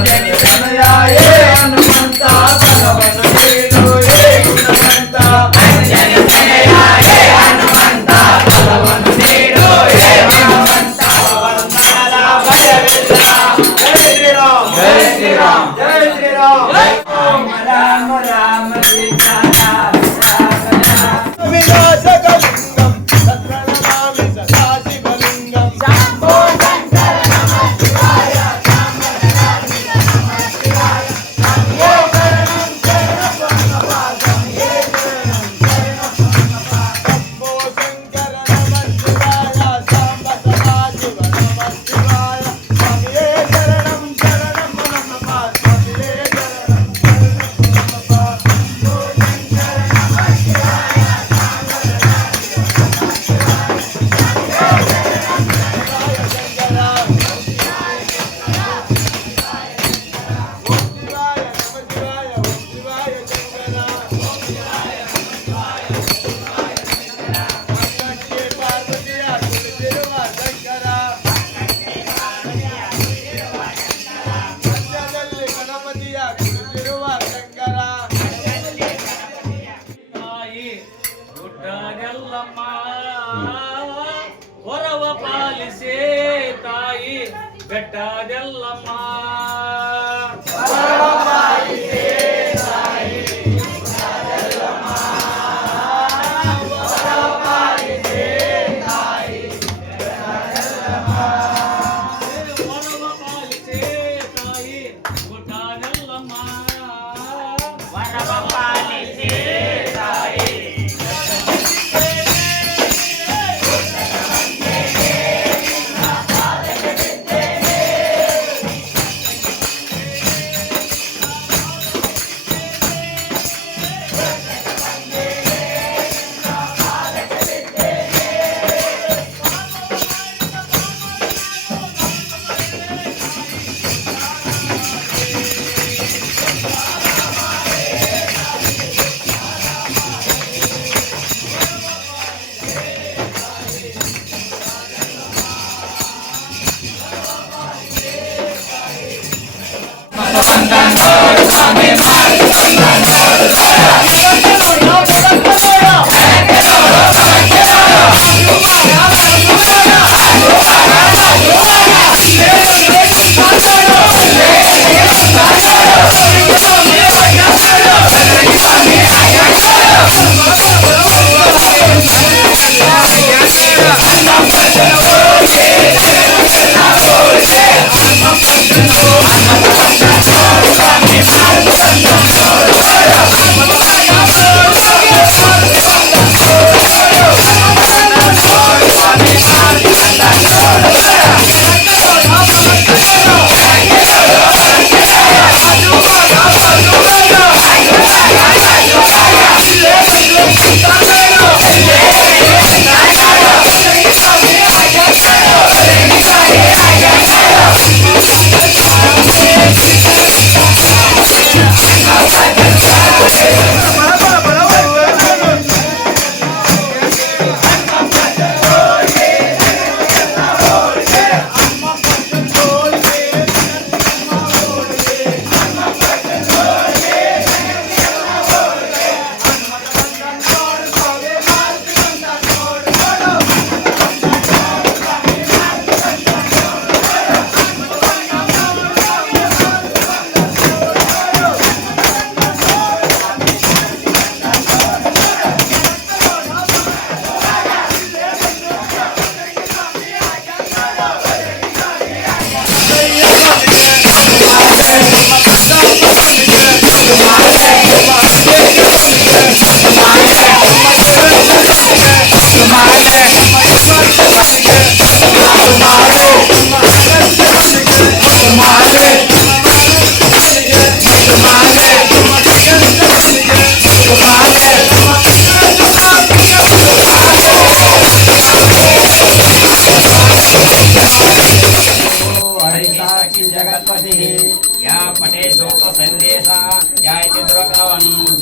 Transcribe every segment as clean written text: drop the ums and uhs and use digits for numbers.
ಅಂಜನಿ ತನಯ ಹೇ ಹನುಮಂತ ಬಲವನ್ನು ನೀಡು ಹೇ ಗುಣವಂತ ಅಂಜನಿ ತನಯ ಹೇ ಹನುಮಂತ ಬಲವನ್ನು ನೀಡು ಹೇ ಹನುಮಂತ ಪವನಂದನ ಭಯವಿಲ್ಲ ಜೈ ಶ್ರೀರಾಮ್ ಜೈ ಶ್ರೀರಾಮ್ ಜೈ ಶ್ರೀರಾಮ್ ರಾಮ ರಾಮ ರಾಮ ಸೀತಾ ವಿನಾಶಕಲಿಂಗಂ ಸತ್ರಣಮಾಮಿ ಸದಾ ಶಿವಲಿಂಗಂ ಶಂಭೋ ಶಂಕರ ನಮಃ ಶಿವಾಯ ಶಂಭೋ ಶರಣಂ ಶರಣಂ ಭಗವಾನ್ ಹೇ ಶರಣಂ ಶಂಭೋ ಶಂಕರ ನಮಃ ಶಿವಾಯ ಶಂಭ ಸದಾ ಶಿವ ನಮಃ ಶಿವಾಯ ಹೇ ಶರಣಂ ಶರಣಂ ಭಗವಾನ್ ಹೇ ಶರಣಂ ಹೊರವ ಪಾಲಿಸೇ ತಾಯಿ ಬೆಟ್ಟದೆಲ್ಲಮ್ಮ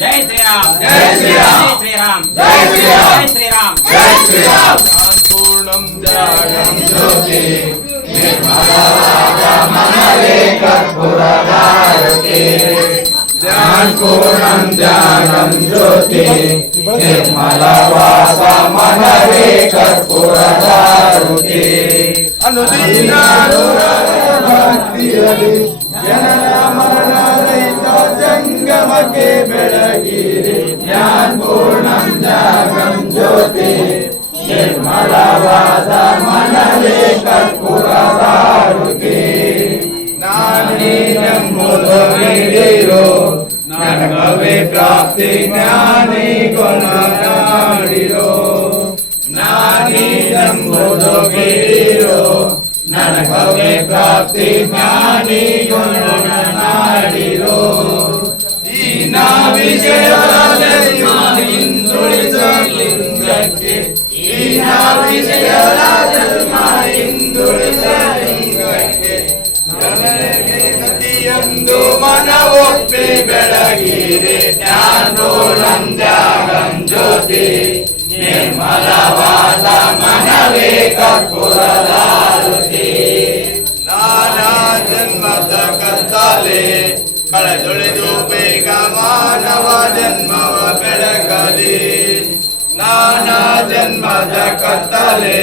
जय श्री राम जय श्री राम जय श्री राम जय श्री राम जय श्री राम जय श्री राम पूर्णं जागं ज्योति निर्मला कर्पूरः पूर्णं ज्ञानं ज्योति निर्मलवास मनवे कर्पूरदारुति अनुदीनानुरागभक्तियಲಿ ಜನನ ಮರಣ ರಹಿತ ಜಂಗಮಕ್ಕೆ ಬೆಳಗಿರಿ ಜ್ಞಾನ ಪೂರ್ಣಂ ಜಾಗಂ ಜ್ಯೋತಿ ನಿರ್ಮಲವಾಸ ಮನವೇ ಕರ್ಪೂರದಾರುತಿ ನಾನೇನೆಂಬುದು ನೀಡಿರೋ ನನಗವೇ ಪ್ರಾಪ್ತಿ ಜ್ಞಾನಿ ಗೊಂಡಾಡಿರೋ ನಾನೇನೆಂಬುದು ನೀಡಿರೋ ನನಗವೇ ಪ್ರಾಪ್ತಿ ಜ್ಞಾನಿ ಗೊಂಡಾಡಿರೋ ಈ ವಿಷಯದ ಹಿಂದುಳಿಸಲಿಂಗಕ್ಕೆ ಈ ವಿಷಯದ ಜನ್ಮ ಹಿಂದುಳಿಸಲಿಂಗಕ್ಕೆ ನನಗೆ ಗತಿಯೆಂದು ಮನವೊಪ್ಪಿ ಬೆಳಗಿರಿ ಜ್ಞಾನೋರಂ ತ್ಯಾಗಂ ಜ್ಯೋತಿ ನಿರ್ಮಲವಾದ ಮನವೇ ಕರ್ಪೂರದಾರುತಿ ನಾನಾ ಜನ್ಮದ ಕತ್ತಲೆ ಕಳೆದೊಳೆದು ಬೇಗ ಮಾನವ ಜನ್ಮವ ಬೆಳಗಲಿ ನಾನಾ ಜನ್ಮದ ಕತ್ತಲೆ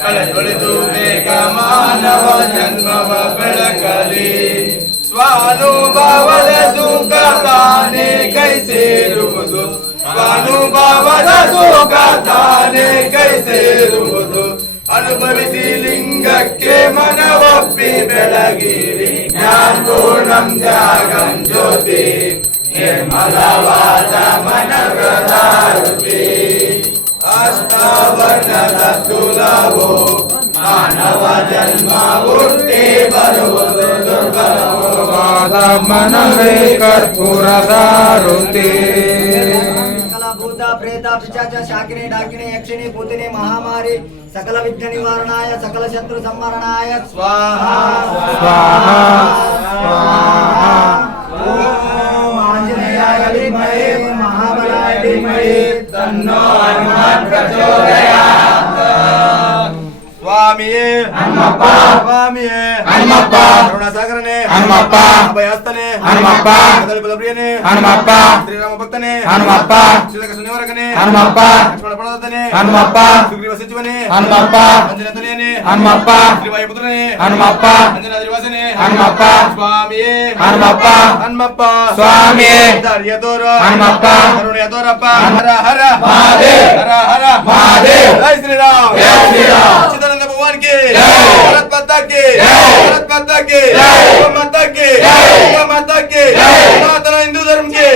ಕಳೆದೊಳೆದು ಬೇಗ ಮಾನವ ಜನ್ಮವ ಬೆಳಗಲಿ ಸ್ವಾನುಭವದ ಸುಖ ತಾನೇ ಕೈ ಸೇರುವುದು ಸ್ವಾನುಭವದ ಸುಖ ತಾನೇ ಕೈ ಸೇರುವುದು ಅನುಭವಿಸಿ ಲಿಂಗಕ್ಕೆ ಮನವೊಪ್ಪಿ ಬೆಳಗಿರಿ ಜ್ಞಾನ ಪೂರ್ಣಂ ತ್ಯಾಗಂ ಜ್ಯೋತಿ ನಿರ್ಮಲವಾದ ಮನವದಾರುತಿ ಅಷ್ಟಾವರ್ಣದ ಸುಲಭೋ ಮಾನವ ಜನ್ಮ ಹುಟ್ಟಿ ಬರುವುದು ದುರ್ಗಮವಾದ ಮನವೇ ಕರ್ಪೂರದಾರುತಿ ಭೂತ ಪ್ರೇತ ಪಿಶಾಚ ಶಾಕಿನಿ ಡಾಕಿನಿ ಯಕ್ಷಿಣಿ ಭೂತಿನಿ ಮಹಾಮಾರಿ ಸಕಲ ವಿಘ್ನ ನಿವಾರಣಾಯ ಸಕಲ ಶತ್ರು ಸಂವರಣಾಯ ಸ್ವಾಹಾ ಸ್ವಾಹಾ ಓಂ ಆಂಜನೇಯಾಯ ವಿದ್ಮಹೇ ಮಹಾಬಲಾಯ ಧೀಮಹಿ ತನ್ನೋ ಹನುಮಾನ್ ಪ್ರಚೋದಯಾತ್ ಸ್ವಾಮಿಯೇ ಹನುಮಪ್ಪ ಸ್ವಾಮಿಯೇ ಹನುಮಪ್ಪ ಕರುಣಾಸಾಗರನೇ ಹನುಮಪ್ಪ ಅಭಯಹಸ್ತನೇ ಹನುಮಪ್ಪ ಪ್ರಿಯನೇ ಹನುಮಪ್ಪ ಶ್ರೀರಾಮ ಭಕ್ತನೇ ಹನುಮಪ್ಪ ಶ್ರೀಕೃಷ್ಣ ನಿವಾರಕನೇ ಹನುಮಪ್ಪ ಲಕ್ಷ್ಮಣ ಪ್ರಣಾದನೇ ಹನುಮಪ್ಪ ಸುಗ್ರೀವ ಸಚಿವನೇ ಹನುಮಪ್ಪ ಅಂಜನ ತನಯನೇ ಹನುಮಪ್ಪ ಶ್ರೀವಾಯು ಪುತ್ರನೇ ಹನುಮಪ್ಪ ಅಂಜನಾದ್ರಿ ವಾಸನೇ ಹನುಮಪ್ಪ ಸ್ವಾಮಿಯೇ ಹನುಮಪ್ಪ ಹನುಮಪ್ಪ ಸ್ವಾಮಿಯೇ ದಾರಿಯ ತೋರ ಹನುಮಪ್ಪ ಕರುಣೆಯ ತೋರಪ್ಪ ಹರ ಹರ ಮಹಾದೇವ್ ಹರ ಹರ ಮಹಾದೇವ್ ಜೈ ಶ್ರೀರಾಮ್ ಜೈ ಶ್ರೀರಾಮ್ ಚಿದಾನಂದ ಭಗವಾನ್ की भारत माता की भारत माता की गौ माता की गौ माता की सनातन हिंदू धर्म की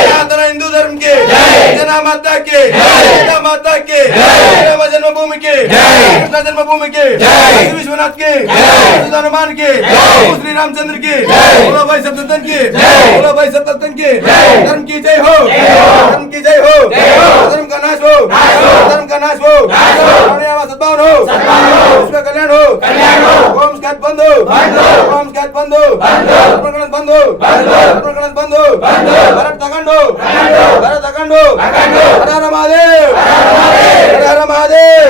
सनातन हिंदू धर्म की जना माता की सीता माता की राम जन्मभूमि की कृष्ण जन्मभूमि की विश्वनाथ की हनुमान की श्री रामचंद्र की बोलो भाई सप्तन की बोलो भाई सप्तन की धर्म की जय हो धर्म की जय हो धर्म का नाश हो धर्म का नाश हो सद्भावन हो विश्व कल्याण हो ओम स्कैट बंद हो ओम स्कैट बंद हो प्रकरण बंद हो प्रकरण बंद हो भारत तगंडो भारत तगंडो हर हर महादेव हर हर महादेव